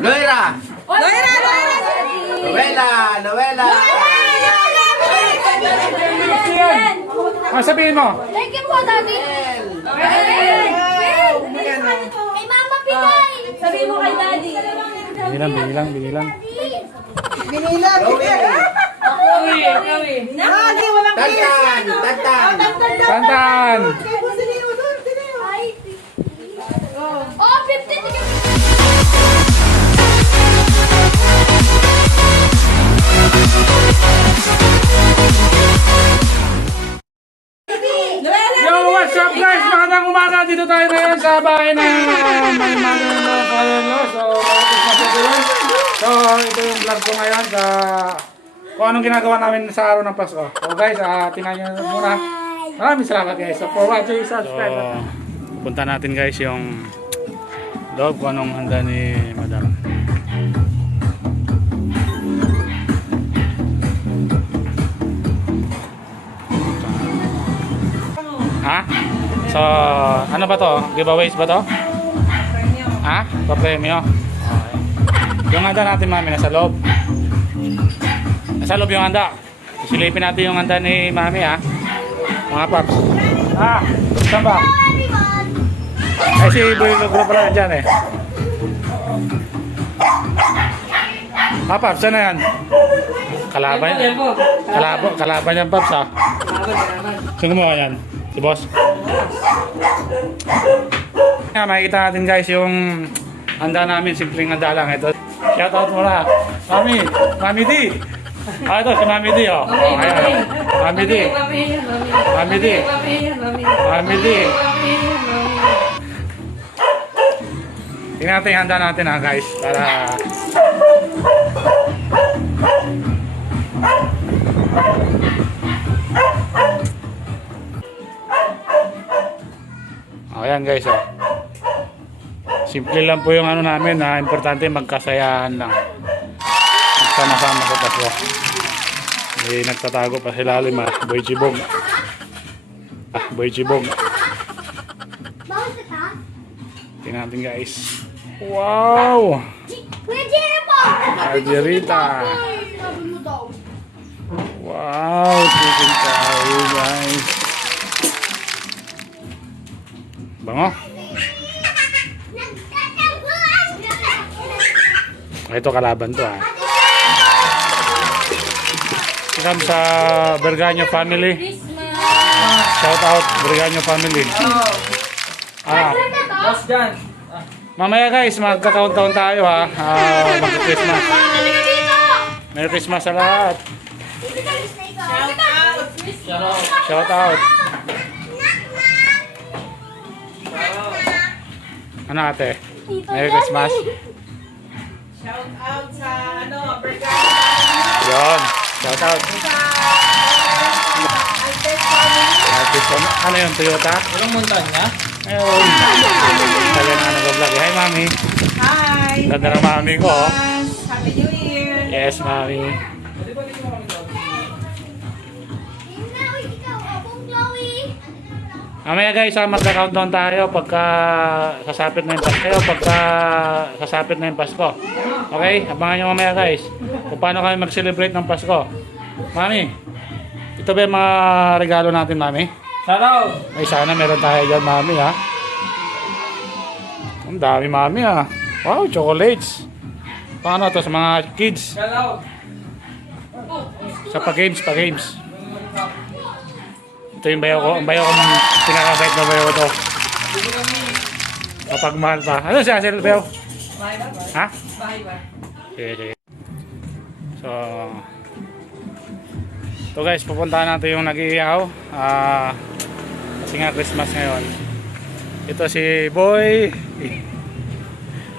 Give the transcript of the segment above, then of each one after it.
Loira! Loira! Noela! Ano sabihin mo? Thank you po, Daddy. Kay Mama Pinay. Sabihin mo kay Daddy. Binilang. Binilang. Daddy, walang Tantan! Tantan! Oh, 50. Yo, what's up guys? Magandang umaga. Dito tayo ngayon sa bahay ng may mga Carlos. So, ito yung vlog ko ngayon sa kung anong ginagawa namin sa araw ng Pasko. So guys, tingnan nyo muna. Maraming salamat guys. So for watching, subscribe. So, punta natin guys yung loob kung anong handa ni Madam. Ha? So, ano ba to? Giveaways ba to? Ha? Pa-premyo? Okay. Yung handa natin mami nasa loob. Nasa loob yung handa. Silipin natin yung handa ni mami ha. Mga paps. Saan ba? Ay si Boy Lugro pala dyan eh. Mga paps, saan na yan? Kalaban yan paps ha. Sino mo yan? Si boss. Makikita natin guys yung handa namin, simpleng handa lang ito. Shout out muna. Mami D. Ito si Mami D oh. Ayan. Mami D. Tingnan natin yung handa natin ha guys. Para ayan guys oh. Simple lang po yung ano namin ha. Importante magkasayahan lang. Magsama-sama sa Pasko. Hindi nagtatago pa si Lalim ha. Boy Chibog. Tingnan natin guys. Wow! Algerita. Wow! Chicken curry guys. Bango. Ito kalaban to ha. Welcome sa Berganyo family. Shout out Berganyo family. Boss Jan. Mamaya guys, magka-countdown tayo ha. Mag-Christmas. Merry Christmas sa lahat. Shout out. Ano ate? Merry Christmas. Shout out sa Bergamo. Yon. Shout out. Ano yung Toyota? Walang montanya? Ayun. Kaya nga nag-vlog. Hi mami. Hi. Ganda ng mami ko oh. Happy New Year. Yes mami. Mamaya guys, magka-countdown tayo pagka sasapit na yung Pasko. Okay? Abangan nyo mamaya guys kung paano kami mag-celebrate ng Pasko. Mami, ito ba yung mga regalo natin mami? Shoutout! Ay sana meron tayo dyan mami ha. Ang dami mami ha. Wow, chocolates. Paano to sa mga kids? Shoutout! Sa pa-games. Ito yung bayaw ko. Ang bayaw ko ng pinakabait na bayaw ko to. Mapagmahal pa. Ano siya? Sir bayaw? Bahay ba? Ha? Bahay ba? Sige. So, ito guys, pupuntahan natin yung nag-iihaw. Kasi nga Christmas ngayon. Ito si Boy.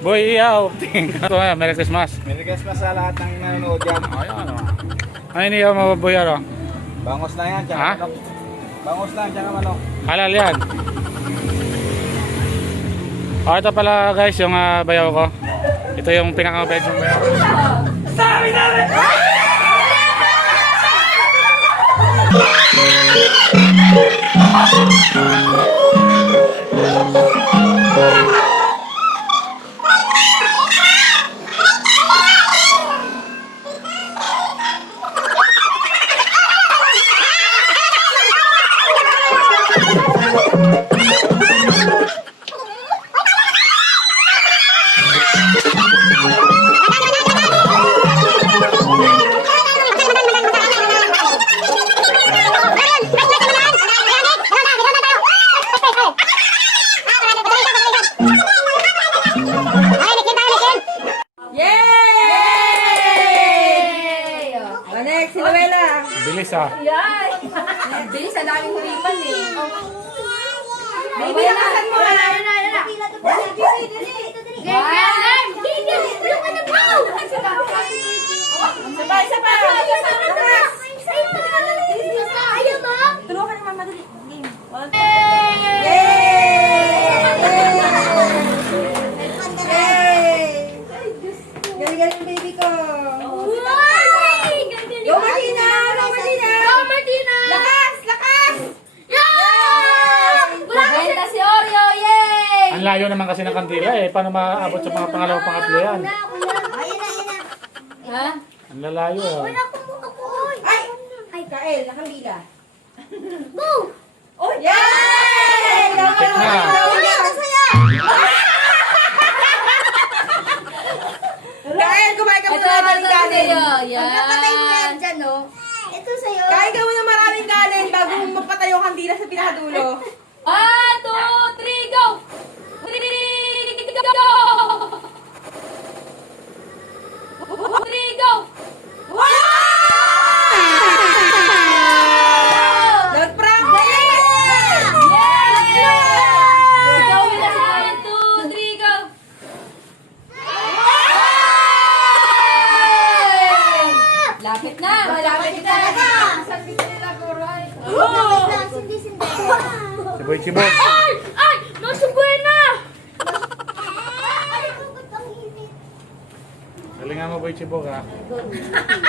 Boy Ihaw. Ito nga, Merry Christmas. Merry Christmas sa lahat ng nanonood dyan. Ayan o. Ano yung ihaw mo Boy Ihaw? Bangos na yan, Ha? tsaka manok. Bangos lang, tsaka manok. Halal yan. Ito pala guys yung bayaw ko. Ito yung pinaka-bed yung bayaw. Sabi namin! Yay! O, next, si Luella. Bilis ah. Bilis, ang daming huripan eh. Baby, lakasan mo. Sabay, sabay. Tulungan ka naman madali. Game. Galing-galing yung baby ko. Go Martina! Go Martina! Lakas! Lakas! Benta si Oreo, yay! Ang layo naman kasi ng kandila eh. Paano maaabot sa mga pangalawa pangatlo yan? Ha? Ang lalayo ah. Ay! Ay, Kael, nakambila. Go! Oh, yay! Check na. Kael, kumain ka muna ng maraming kanin. Yan. Dyan, no? Ito sa'yo. Kain ka muna ng maraming kanin bago mo magpatay yung kandila sa pinakadulo. 1, 2, 3, go! 3, go! 3, go! Nag-prank! Go with us. 1, 2, 3, go! Lapit na! Malapit na! Si Boy Chibok. Ay! Nasubuhin na! Galingan mo Boy Chibok ah.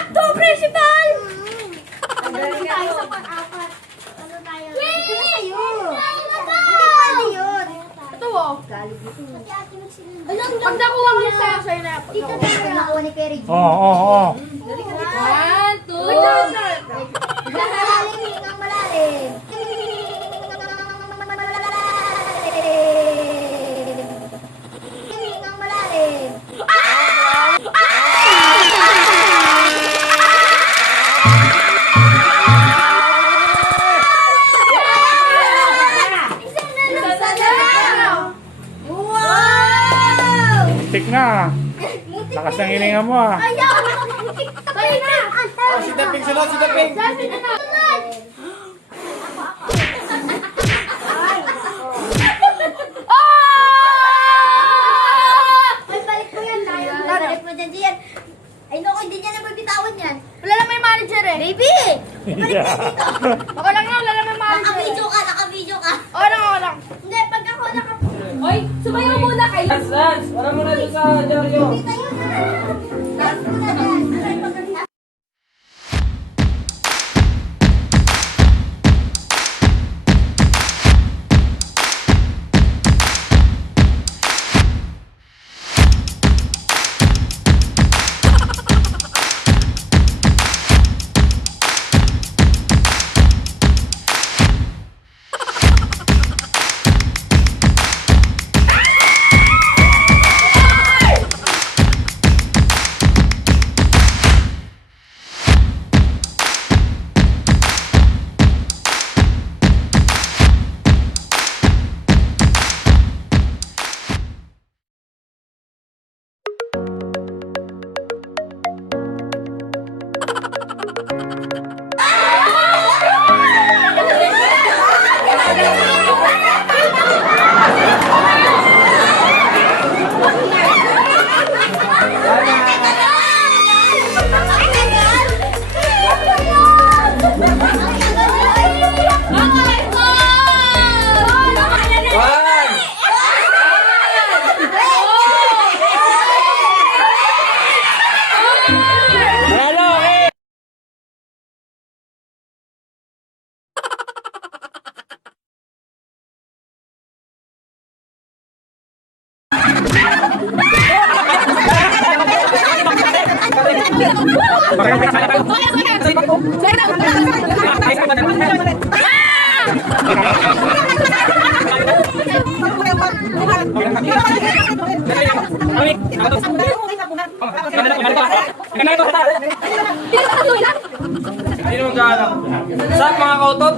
To, principal! Ang galing nga to. Ito na sa'yo! Ano yun? Ito oh. Pag nakuha ko yung sa'yo na. Dito na nakuha ni Perry. Oo. 1, 2, malalim. Tik na. Lakas ng hininga mo ah. Ayaw! Balik na! Oh, si Daping sunod, si Daping. Sabi na na! Ay, balik mo yan. Balik mo dyan, Gian. Ay, naku, hindi niya naman bitawan yan. Wala naman yung manager eh. Baby! Ako lang yan, wala naman yung manager. Naka-video ka. Oo lang. Hindi, pag ako Hoy, sumayaw muna kayo. Lance, wala mo na doon sa Jojo. Dance muna dyan. Ay, Hindi naman gaanak. Saan mga kautot?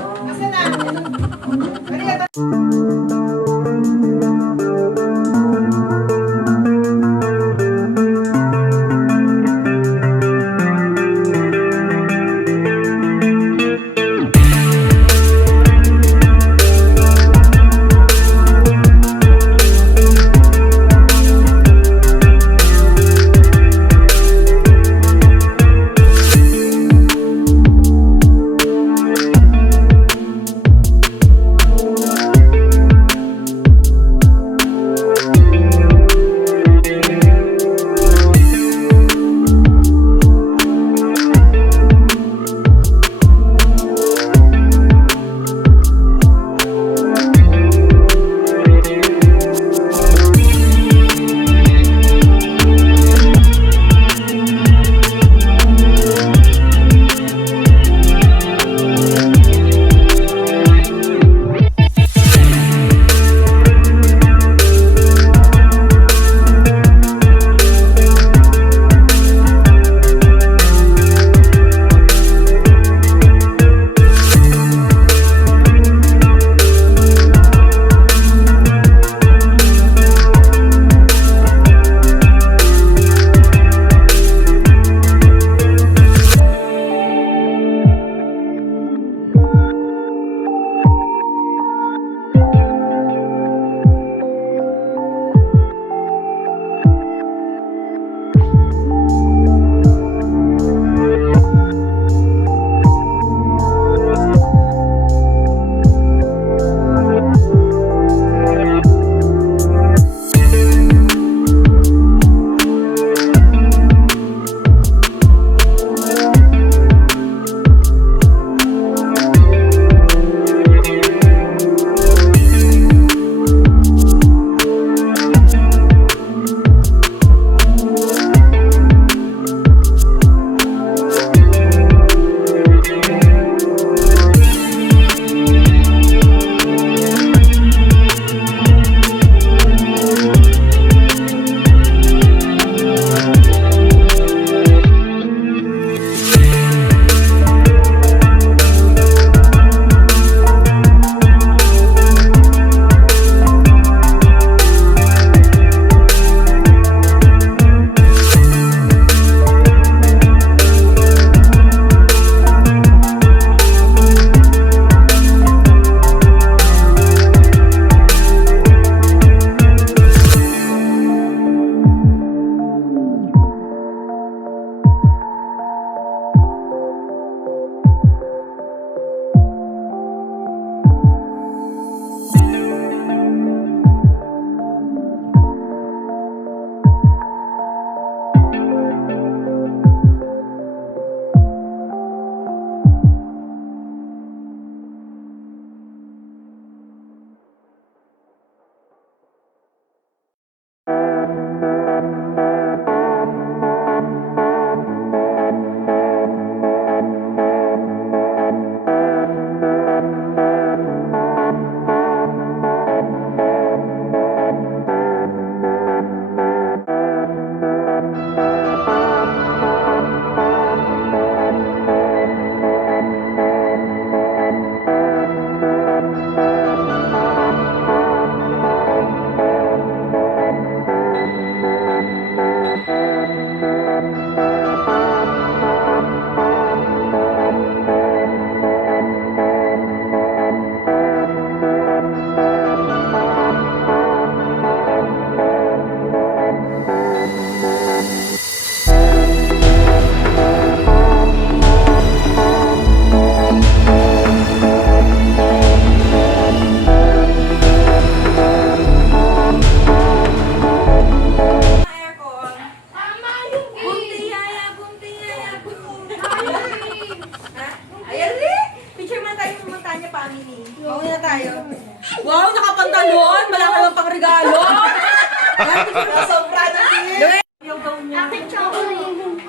Wow, nakapantalon! Malaki lang pang regalo! Sobra na din! Yung gown niya. Akin chocolate.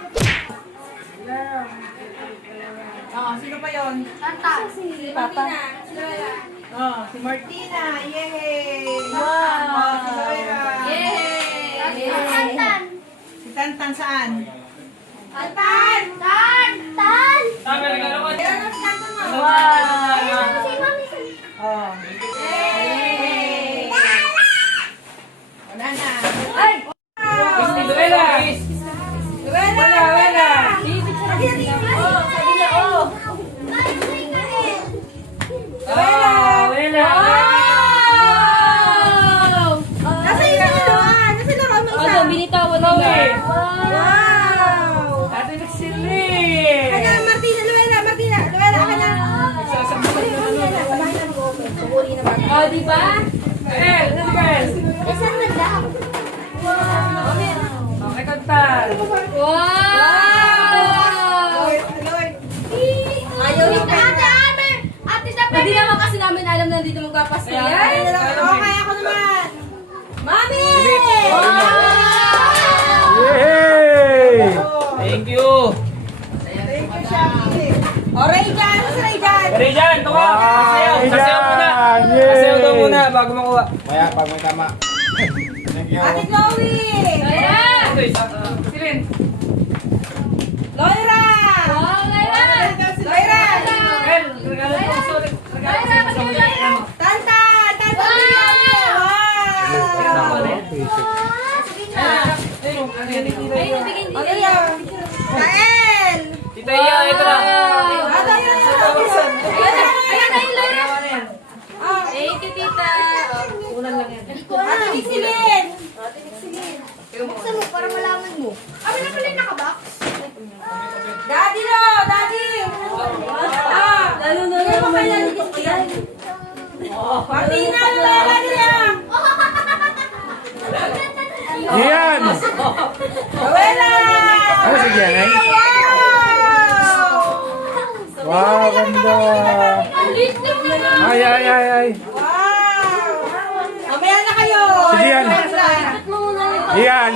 Sino pa yun? Tata. Si Papa. Si Martina! Yay! Wow! Si Loera! Yay! Tantan. Tantan saan? Tan! Tan! Tan! Sabi, regalo ko. Si Mami. Oh. Yay! Wala na. Ay! Luella. Wala, wala. Sabi niya, oh. Wala. Luella. Nasa iyo na naman. Nasa laro mo isa. binitawan nila. Wow! Ate Nixili. Kanya, Martina, Luella, Martina. Luella, kanya. Oh, di ba? El, El. Saan nagda? Okay, kantan. Wow! Lloyd. Ayaw ito. Ate, dapat. Hindi naman kasi namin alam na dito magpapasko yan. Okay, ako naman. Mami! Yay! Thank you. Thank you, Shaki. O, Rayjan. Nasa Rayjan? Rejan, ito ka. Sasayaw. Sasayaw muna. Yay! Sasayaw daw muna bago makuha. Kaya pag may tama. Thank you. Ate Chloe! Ito, isa. Silin. Loira! Wow, Laila! Loira! El, regalo ko. Sorry. Regalo ko. Tantan! Tantan! Wow! Ayun, ano yan? Ay, nabigyan din. Ano yan? Kael! Tita Iya, ito na. Ano yan? Ayan na yung Laila. Ah, Thank you, tita. Ate Nixilin! Buksan mo para malaman mo. Abi na pala yung nakabox. Daddy lo! Daddy! Ah! Bigay mo kay Daddy Nixilin. Martina! Lola niya! Yan! Loela! Ano si Jenay? Wow! Wow, ganda! Ay, ay, ay, ay! Wow! Mamaya na kayo! Si Gian. Mo muna yung Yan!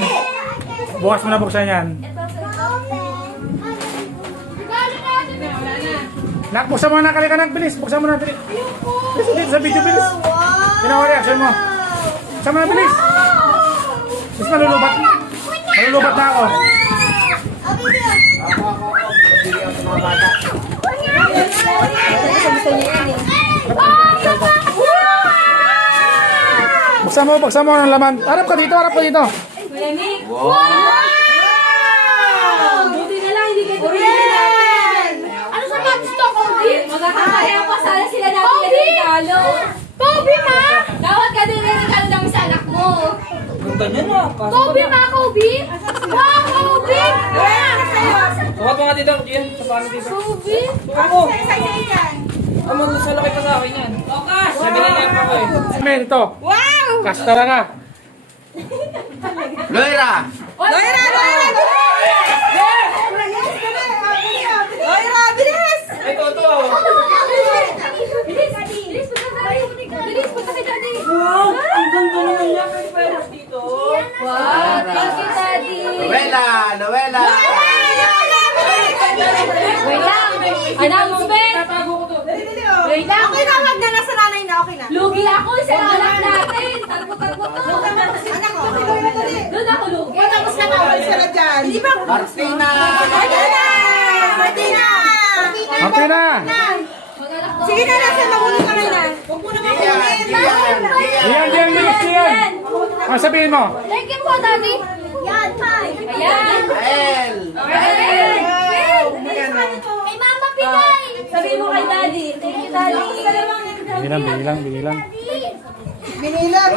Bukas mo na buksan yan. Nak, buksan mo na, kalika nak, bilis. Buksan mo na, bilis. Bilis, bilis, sa video, bilis. Yan ang reaction mo. Buksan mo na, bilis. Bilis, malulubat. Malulubat na ako. Bigyan ko sa mga bata. Buksan mo ng laman. Harap ka dito, harap ka dito. Wow! Buti na lang, hindi kayo Uriel! Ano sa box to, Kobe? Magkakaya pa sana sila natin yung regalo. Kobe, ma! Dapat ka din yung regalo namin sa anak mo. Ganda niya na. Kobe, ma, Kobe! Wow, Kobe! Tukat mo nga dito. Yan, sa paano dito. Kobe? Tukat mo. Sa'yo yan! Mas malaki pa sa akin yan. Tokas! Sabi na lang ako eh. Men, ito. Wow! Kastara ka. Loira! Loira! Loira! Loira! Bilis! Ito, ito. Bilis! Bilis, punta tayo. Bilis, punta kay Daddy. Wow! Ang ganda naman niya. Pwede pa yan dito. Wow, thank you, Daddy. Luella! Luella! Wait lang. Announcement. Tatago ko to. Wait lang. Okay na, wag na. Nasa nanay na, okay na. Lugi ako sa anak natin. Tarpo-tarpo to. Anak ko, Doon ako lugi. tapos na mawal sila dyan. Hindi ba? Martina! Martina! Martina! Okay na. Sige na, nasa mahuli ka na. Huwag mo na Dian! mahuli. Dian! Diyan, bilis, diyan. Ano sabihin mo? Thank you po, Daddy. Yan, Pai. Ayan. El! Kay Mama Pinay. Sabihin mo kay Daddy. Thank you, Daddy. Bilang. Binilang.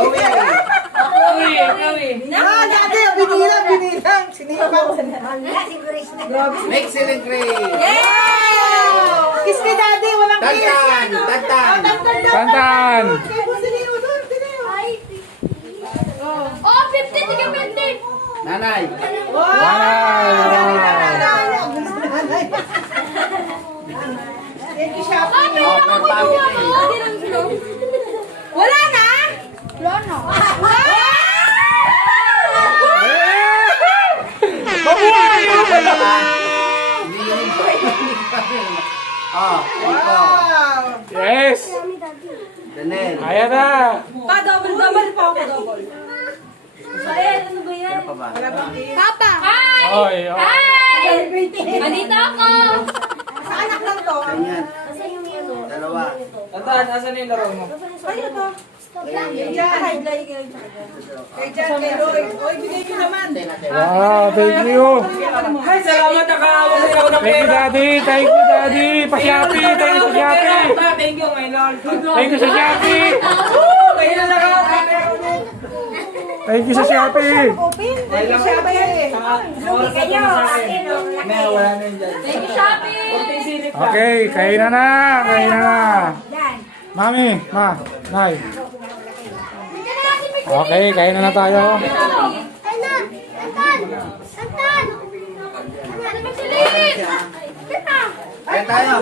Kawi, kawi. Ah, dati, binilang. Sinipa. Excellent grade! Yeah! Kiss kay daddy, walang kiss. Tantan! Tantan! Tantan. Oh, 50. Sige, 50. Nanay! Thank you, Shopee. Ay, may nakakuha mo. Wala na? Wala na. Mabuhay! Oh, ito. Wow. Yes! Danel. Ayan na! Pa-double pa ako, double. Ay, ano ba yan? Ano pa ba? Wala bang kiss? Papa. Oy, oy. Hi! Andito ako! Sa anak lang to. Ganyan. Dalawa. Tandaan, asan yung laro mo? Sa'yo to. Kay Jan. Kay Jan, kay Lloyd. Oy, bigay nyo naman. Wow, thank you. Ay, salamat, nakahawak din ako ng Thank you, pera. Daddy. Thank you, Daddy. Pa-Shopee. Thank you, Shopee. Thank you, my lord. Thank you sa Shopee. Kayo na nakahawak. Thank you sa Shopee. Open. Siya ba yan eh? Lugi kayo. May wala na yun dyan. Thank you, Shopee! Kunting silip lang. Okay, kain na na. Kain na na. Mami, ma, nay. Okay, kain na tayo. Antan! Antan! Antan! Ano ba sila? Kita! Kaya tayo.